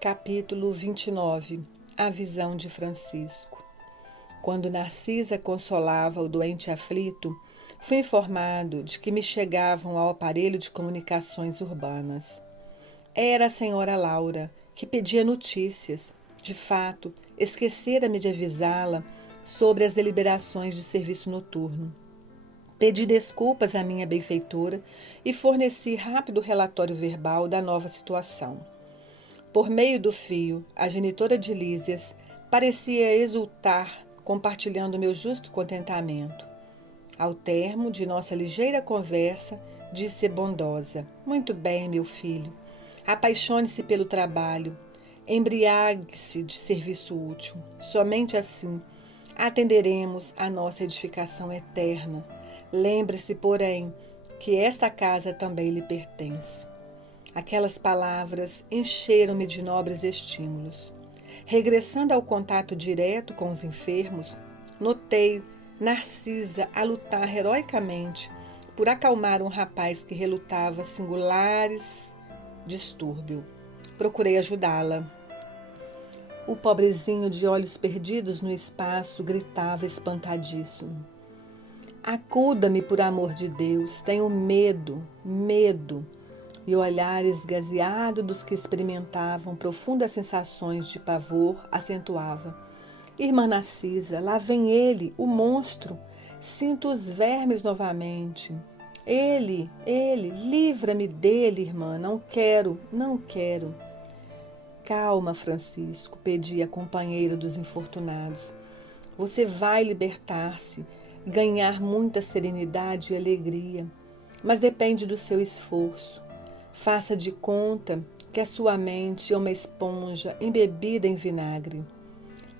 Capítulo 29. A visão de Francisco. Quando Narcisa consolava o doente aflito, fui informado de que me chegavam ao aparelho de comunicações urbanas. Era a senhora Laura, que pedia notícias. De fato, esquecera-me de avisá-la sobre as deliberações do serviço noturno. Pedi desculpas à minha benfeitora e forneci rápido relatório verbal da nova situação. Por meio do fio, a genitora de Lísias parecia exultar, compartilhando meu justo contentamento. Ao termo de nossa ligeira conversa, disse bondosa: "Muito bem, meu filho. Apaixone-se pelo trabalho. Embriague-se de serviço útil. Somente assim atenderemos à nossa edificação eterna. Lembre-se, porém, que esta casa também lhe pertence." Aquelas palavras encheram-me de nobres estímulos. Regressando ao contato direto com os enfermos, notei Narcisa a lutar heroicamente por acalmar um rapaz que relutava singulares distúrbio. Procurei ajudá-la. O pobrezinho de olhos perdidos no espaço gritava espantadíssimo: "Acuda-me, por amor de Deus, tenho medo, medo." E o olhar esgazeado dos que experimentavam profundas sensações de pavor acentuava: "Irmã Narcisa, lá vem ele, o monstro. Sinto os vermes novamente. Ele, livra-me dele, irmã. Não quero, não quero." "Calma, Francisco", pedia a companheira dos infortunados. "Você vai libertar-se, ganhar muita serenidade e alegria, mas depende do seu esforço. Faça de conta que a sua mente é uma esponja embebida em vinagre.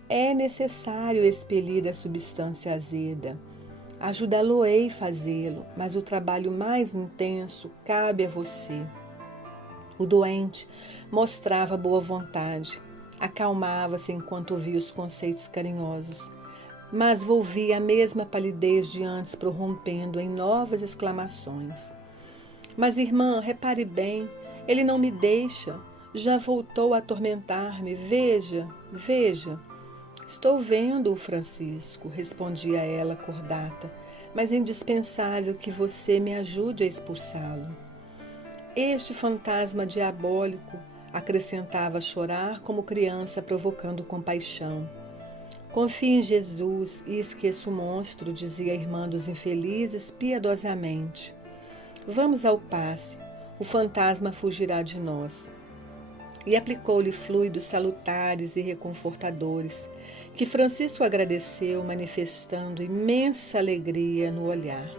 É necessário expelir a substância azeda. Ajudá-lo-ei a fazê-lo, mas o trabalho mais intenso cabe a você." O doente mostrava boa vontade, acalmava-se enquanto ouvia os conceitos carinhosos, mas volvia a mesma palidez de antes, prorrompendo em novas exclamações. "Mas, irmã, repare bem, ele não me deixa, já voltou a atormentar-me, veja, veja." "Estou vendo-o, Francisco", respondia ela cordata, "mas é indispensável que você me ajude a expulsá-lo." "Este fantasma diabólico", acrescentava a chorar como criança provocando compaixão. "Confie em Jesus e esqueça o monstro", dizia a irmã dos infelizes piedosamente. "Vamos ao passe, o fantasma fugirá de nós." E aplicou-lhe fluidos salutares e reconfortadores, que Francisco agradeceu, manifestando imensa alegria no olhar.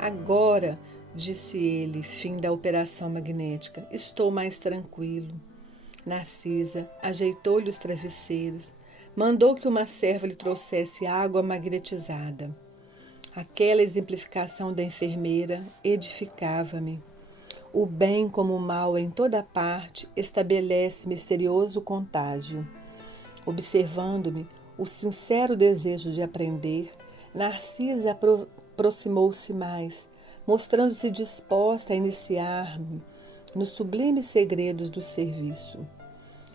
"Agora", disse ele, fim da operação magnética, "estou mais tranquilo." Narcisa ajeitou-lhe os travesseiros, mandou que uma serva lhe trouxesse água magnetizada. Aquela exemplificação da enfermeira edificava-me. O bem como o mal em toda parte estabelece misterioso contágio. Observando-me o sincero desejo de aprender, Narcisa aproximou-se mais, mostrando-se disposta a iniciar-me nos sublimes segredos do serviço.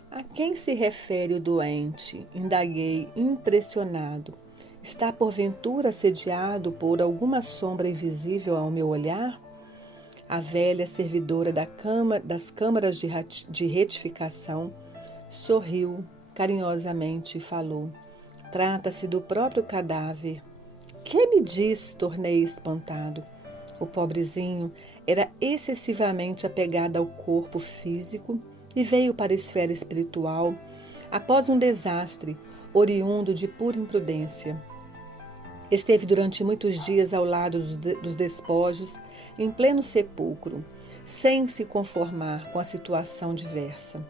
"A quem se refere o doente?" indaguei, impressionado. "Está porventura assediado por alguma sombra invisível ao meu olhar?" A velha servidora das câmaras de retificação sorriu carinhosamente e falou: "Trata-se do próprio cadáver." "Que me diz?" tornei espantado. O pobrezinho era excessivamente apegado ao corpo físico e veio para a esfera espiritual após um desastre oriundo de pura imprudência. Esteve durante muitos dias ao lado dos despojos, em pleno sepulcro, sem se conformar com a situação diversa.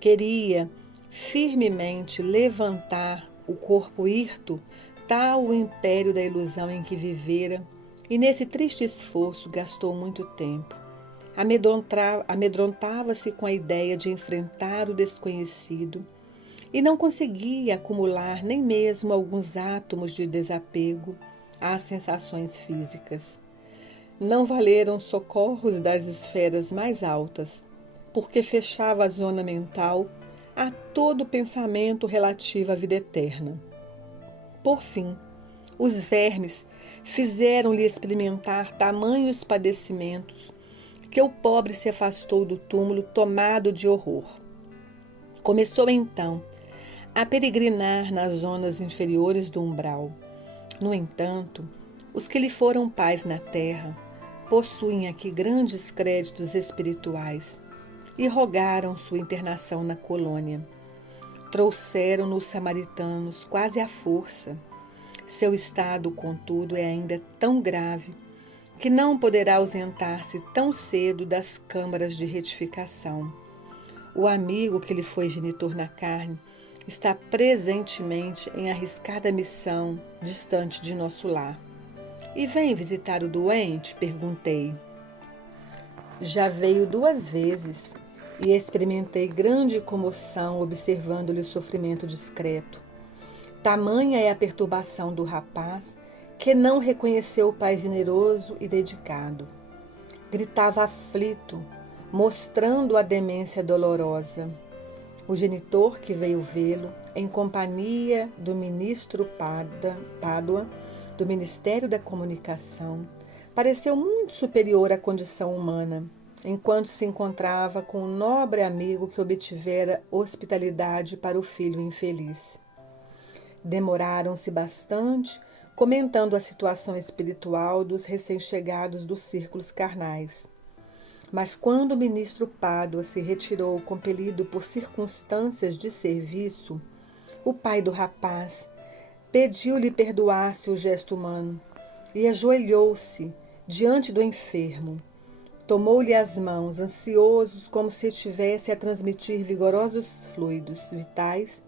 Queria firmemente levantar o corpo hirto, tal o império da ilusão em que vivera, e nesse triste esforço gastou muito tempo. Amedrontava-se com a ideia de enfrentar o desconhecido e não conseguia acumular nem mesmo alguns átomos de desapego às sensações físicas. Não valeram socorros das esferas mais altas, porque fechava a zona mental a todo pensamento relativo à vida eterna. Por fim, os vermes fizeram-lhe experimentar tamanhos padecimentos que o pobre se afastou do túmulo tomado de horror. Começou então a peregrinar nas zonas inferiores do umbral. No entanto, os que lhe foram pais na terra possuem aqui grandes créditos espirituais e rogaram sua internação na colônia. Trouxeram-no os samaritanos quase à força. Seu estado, contudo, é ainda tão grave que não poderá ausentar-se tão cedo das câmaras de retificação. O amigo que lhe foi genitor na carne está presentemente em arriscada missão distante de nosso lar. E vem visitar o doente? Perguntei. Já veio 2 vezes e experimentei grande comoção observando-lhe o sofrimento discreto. Tamanha é a perturbação do rapaz que não reconheceu o pai generoso e dedicado. Gritava aflito, mostrando a demência dolorosa. O genitor que veio vê-lo, em companhia do ministro Pádua, do Ministério da Comunicação, pareceu muito superior à condição humana, enquanto se encontrava com um nobre amigo que obtivera hospitalidade para o filho infeliz. Demoraram-se bastante, comentando a situação espiritual dos recém-chegados dos círculos carnais. Mas quando o ministro Pádua se retirou, compelido por circunstâncias de serviço, o pai do rapaz pediu-lhe perdoasse o gesto humano e ajoelhou-se diante do enfermo. Tomou-lhe as mãos, ansioso como se estivesse a transmitir vigorosos fluidos vitais,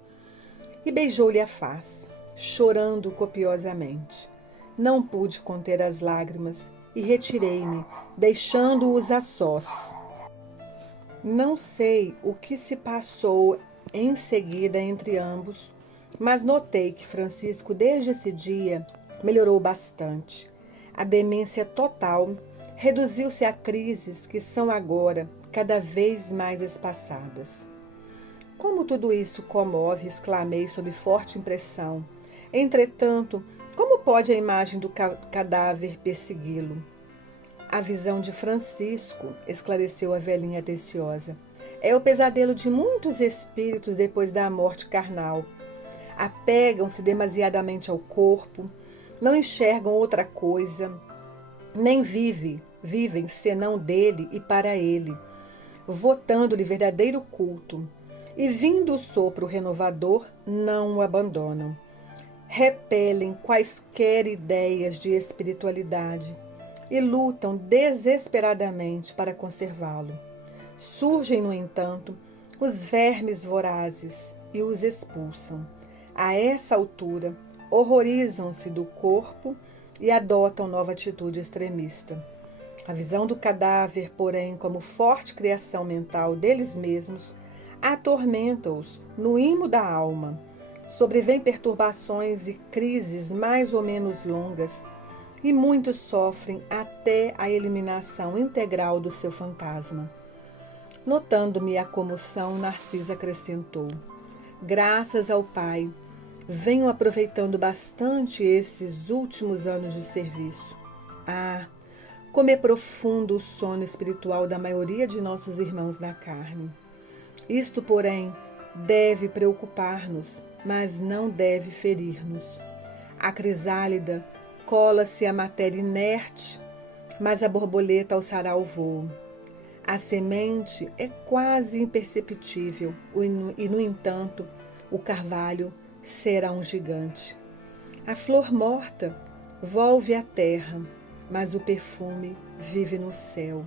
e beijou-lhe a face, chorando copiosamente. Não pude conter as lágrimas e retirei-me, deixando-os a sós. Não sei o que se passou em seguida entre ambos, mas notei que Francisco, desde esse dia, melhorou bastante. A demência total reduziu-se a crises que são agora cada vez mais espaçadas. Como tudo isso comove, exclamei sob forte impressão. Entretanto, como pode a imagem do cadáver persegui-lo? A visão de Francisco, esclareceu a velhinha atenciosa, é o pesadelo de muitos espíritos depois da morte carnal. Apegam-se demasiadamente ao corpo, não enxergam outra coisa, nem vivem senão dele e para ele, votando-lhe verdadeiro culto, e vindo o sopro renovador, não o abandonam. Repelem quaisquer ideias de espiritualidade e lutam desesperadamente para conservá-lo. Surgem, no entanto, os vermes vorazes e os expulsam. A essa altura, horrorizam-se do corpo e adotam nova atitude extremista. A visão do cadáver, porém, como forte criação mental deles mesmos, atormenta-os no imo da alma. Sobrevêm perturbações e crises mais ou menos longas, e muitos sofrem até a eliminação integral do seu fantasma. Notando-me a comoção, Narcisa acrescentou: graças ao Pai, venho aproveitando bastante esses últimos anos de serviço. Ah, como é profundo o sono espiritual da maioria de nossos irmãos na carne. Isto, porém, deve preocupar-nos, mas não deve ferir-nos. A crisálida cola-se à matéria inerte, mas a borboleta alçará o voo. A semente é quase imperceptível e, no entanto, o carvalho será um gigante. A flor morta volve à terra, mas o perfume vive no céu.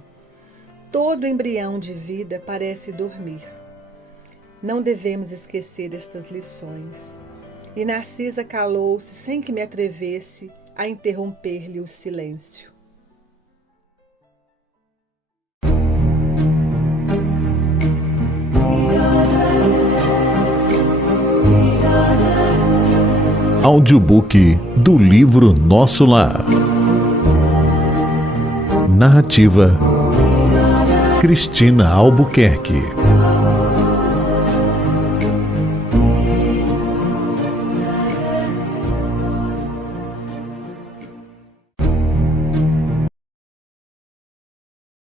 Todo embrião de vida parece dormir. Não devemos esquecer estas lições. E Narcisa calou-se sem que me atrevesse a interromper-lhe o silêncio. Audiobook do livro Nosso Lar. Narrativa Cristina Albuquerque.